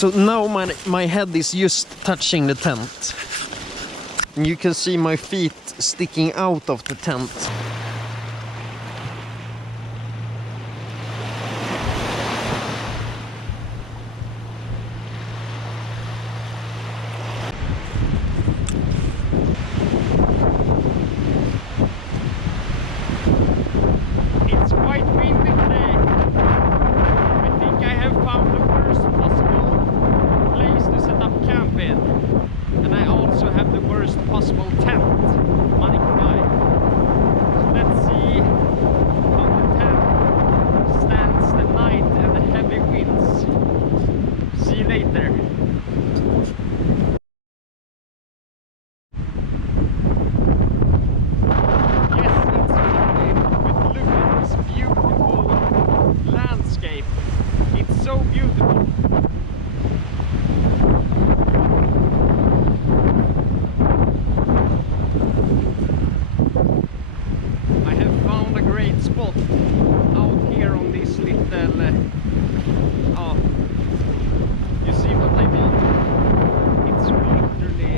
So now my head is just touching the tent. And you can see my feet sticking out of the tent. It's quite windy today. I think I have found the worst possible place to set up camp in. And I also have the worst possible tent money can buy. So let's see how the tent stands the night and the heavy winds. See you later. Landscape. It's so beautiful. I have found a great spot out here on this little you see what I mean? It's literally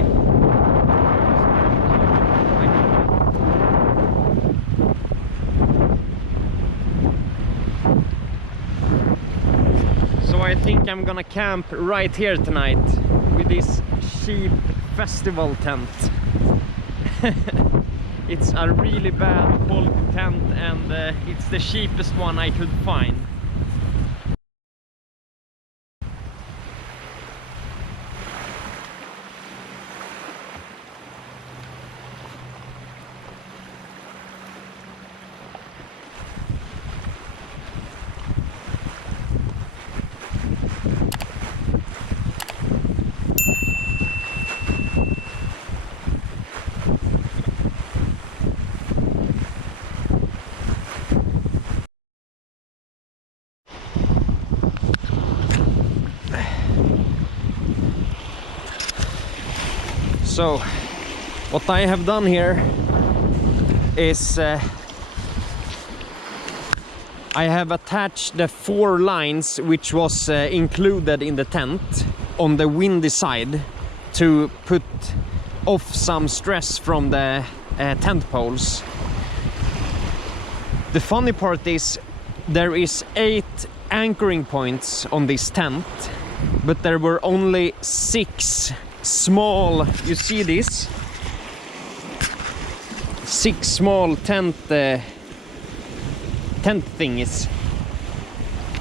so I think I'm gonna camp right here tonight with this cheap festival tent. It's a really bad quality tent and it's the cheapest one I could find. So what I have done here is I have attached the 4 lines which was included in the tent on the windy side to put off some stress from the tent poles. The funny part is there is 8 anchoring points on this tent, but there were only 6 small, you see this? 6 small tent thingies.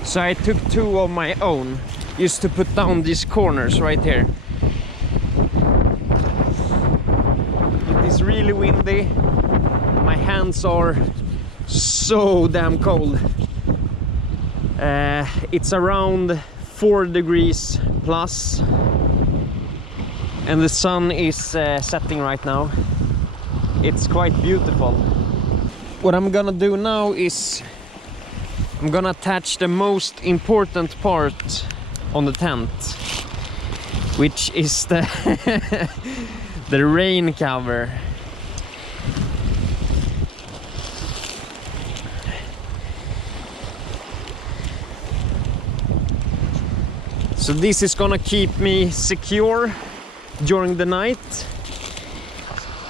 So I took 2 of my own just to put down these corners right here. It is really windy. My hands are so damn cold. It's around 4 degrees plus. And the sun is setting right now. It's quite beautiful. What I'm gonna do now is I'm gonna attach the most important part on the tent, which is the the rain cover. So this is gonna keep me secure during the night,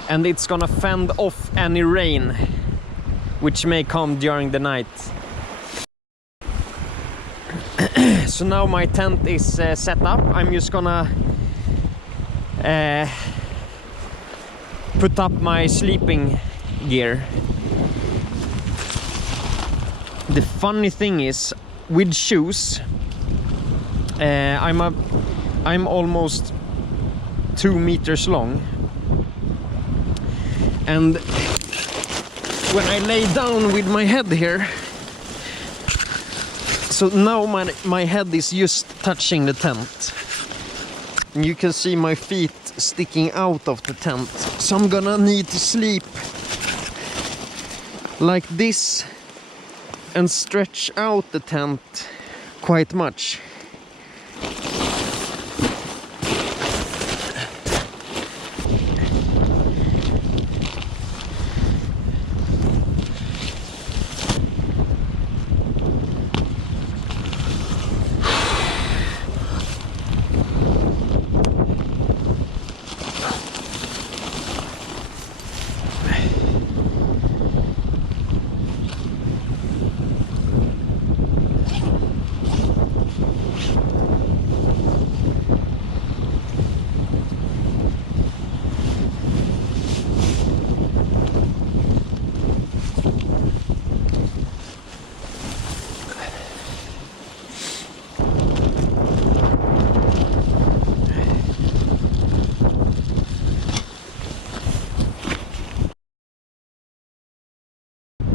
and it's gonna fend off any rain which may come during the night. So now my tent is set up. I'm just gonna put up my sleeping gear. The funny thing is, with shoes, I'm almost 2 meters long, and when I lay down with my head here, so now my head is just touching the tent, and you can see my feet sticking out of the tent. So I'm gonna need to sleep like this and stretch out the tent quite much.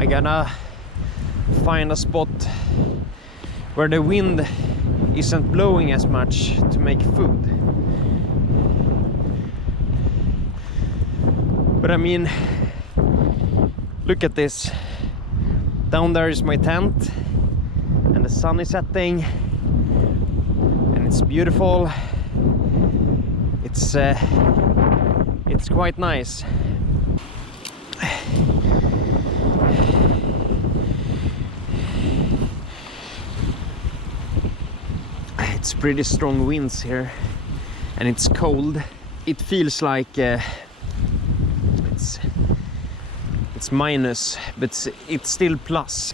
gotta find a spot where the wind isn't blowing as much to make food. But I mean, look at this. Down there is my tent, and the sun is setting, and it's beautiful. It's quite nice. It's pretty strong winds here, and it's cold. It feels like it's minus, but it's still plus.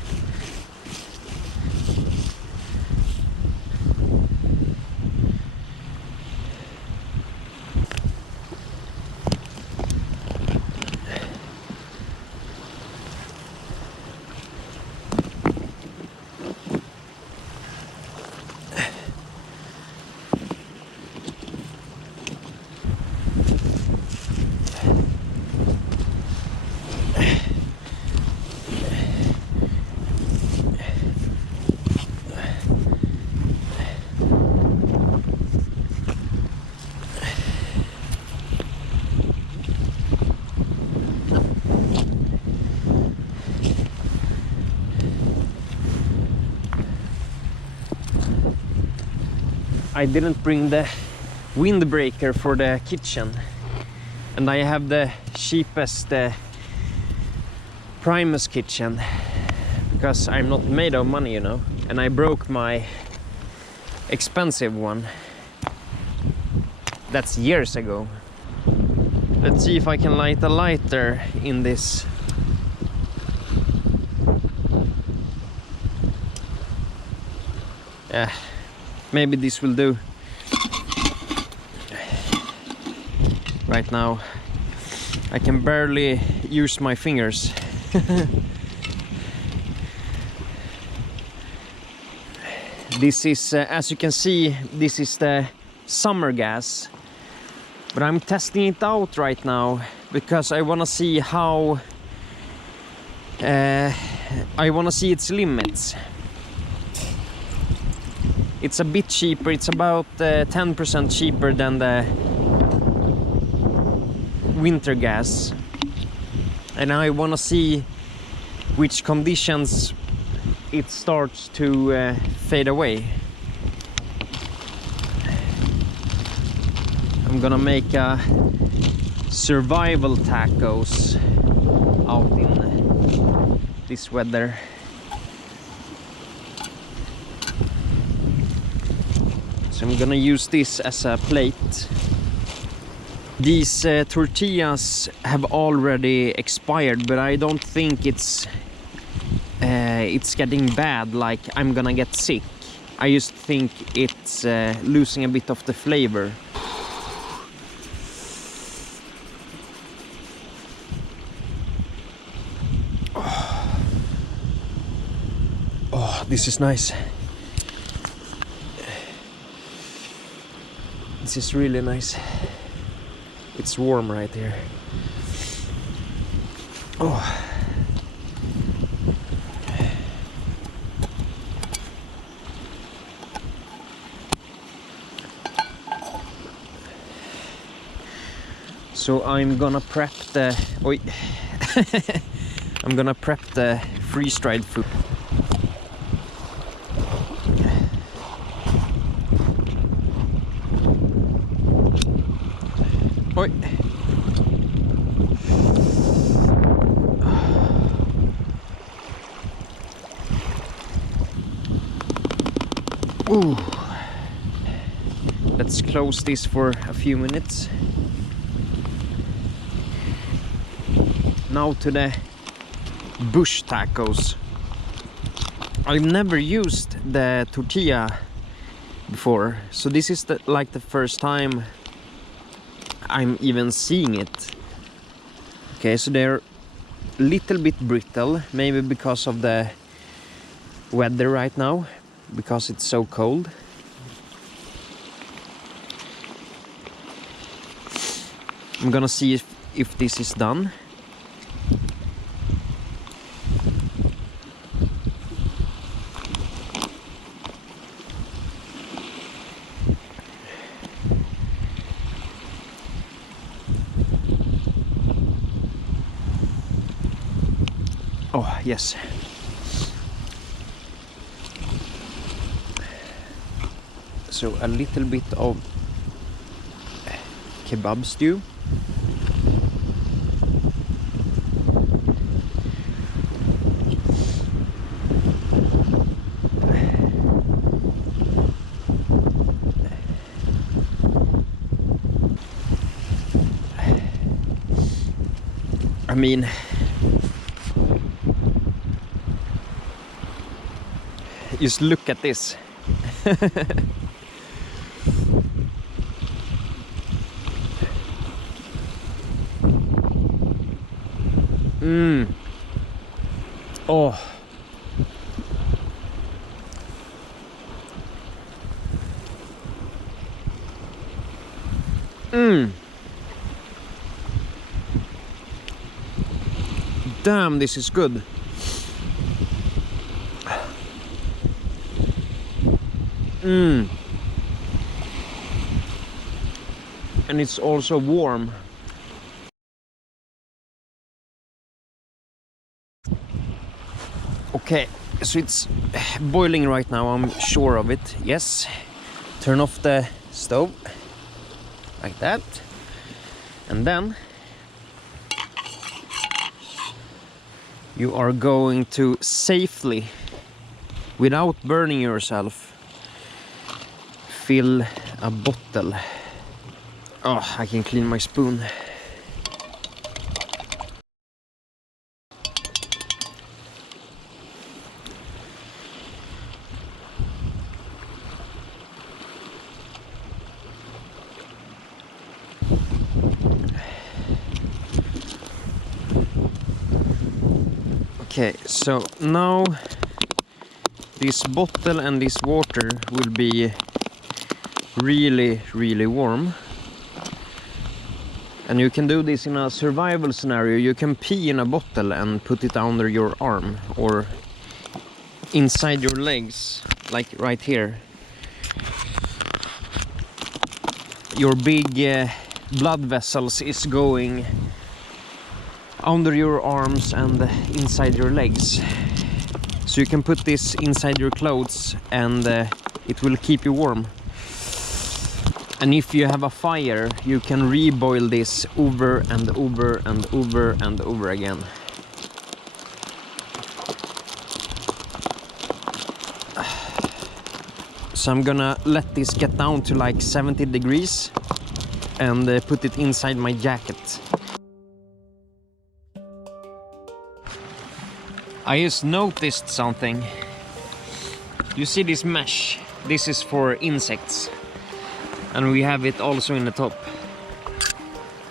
I didn't bring the windbreaker for the kitchen, and I have the cheapest Primus kitchen because I'm not made of money, you know, and I broke my expensive one. That's years ago. Let's see if I can light a lighter in this. Yeah, maybe this will do. Right now I can barely use my fingers. This is, as you can see, this is the summer gas, but I'm testing it out right now because I want to see how I want to see its limits. It's a bit cheaper. It's about 10% cheaper than the winter gas, and I want to see which conditions it starts to fade away. I'm gonna make a survival tacos out in this weather. So I'm gonna use this as a plate. These tortillas have already expired, but I don't think it's getting bad, like I'm gonna get sick. I just think it's losing a bit of the flavor. Oh, this is nice. This is really nice. It's warm right here. Oh. So I'm gonna prep the I'm gonna prep the freeze-dried food. Oi. Ooh. Let's close this for a few minutes. Now to the bush tacos. I've never used the tortilla before, so this is like the first time I'm even seeing it. Okay, so they're a little bit brittle, maybe because of the weather right now, because it's so cold. I'm gonna see if this is done. Oh, yes. So a little bit of kebab stew. I mean, just look at this. Oh. Damn, this is good. And it's also warm. Okay, so it's boiling right now, I'm sure of it. Yes. Turn off the stove. Like that. And then you are going to safely, without burning yourself, fill a bottle. Oh, I can clean my spoon. Okay, so now this bottle and this water will be really warm. And you can do this in a survival scenario. You can pee in a bottle and put it under your arm or inside your legs, like right here. Your big blood vessels is going under your arms and inside your legs. So you can put this inside your clothes and it will keep you warm. And if you have a fire, you can reboil this over and over and over and over again. So I'm gonna let this get down to like 70 degrees and put it inside my jacket. I just noticed something. You see this mesh? This is for insects. And we have it also in the top.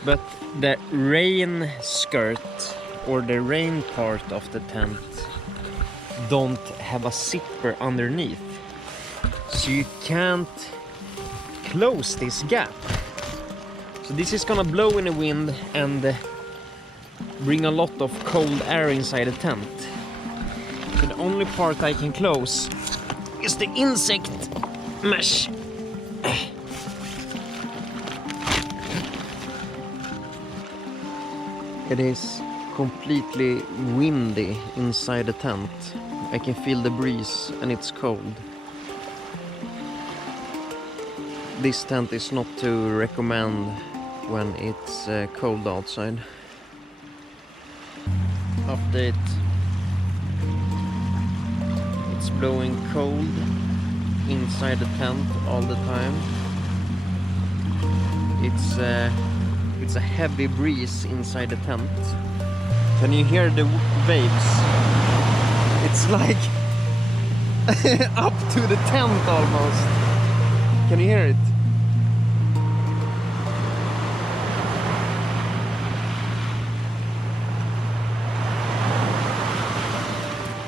But the rain skirt or the rain part of the tent don't have a zipper underneath. So you can't close this gap. So this is gonna blow in the wind and bring a lot of cold air inside the tent. So the only part I can close is the insect mesh. It is completely windy inside the tent. I can feel the breeze and it's cold. This tent is not to recommend when it's cold outside. Update. It's blowing cold inside the tent all the time. It's a heavy breeze inside the tent. Can you hear the waves? It's like up to the tent almost. Can you hear it?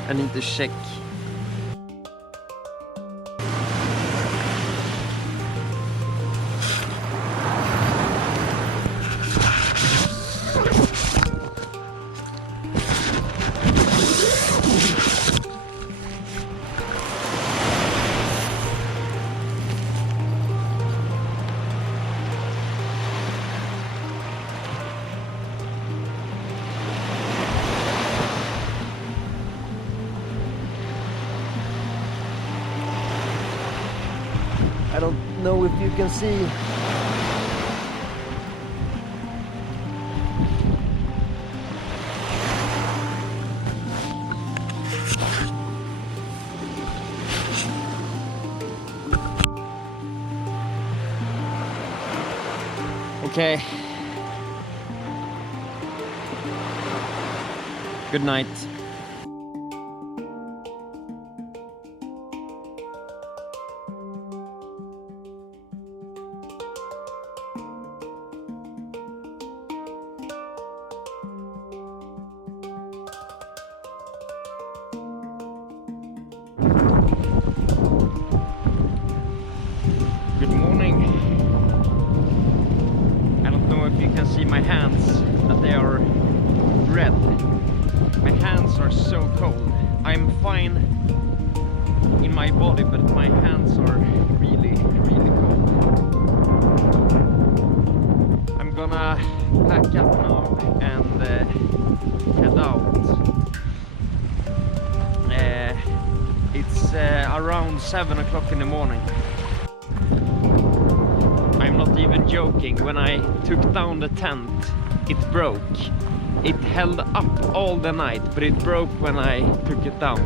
I need to check. don't know if you can see. Okay. Good night. Good morning. I don't know if you can see my hands, but they are red. My hands are so cold. I'm fine in my body, but my hands are really, really cold. I'm gonna pack up now and head out. It's around 7 o'clock in the morning. I'm not even joking. When I took down the tent, it broke. It held up all the night, but it broke when I took it down.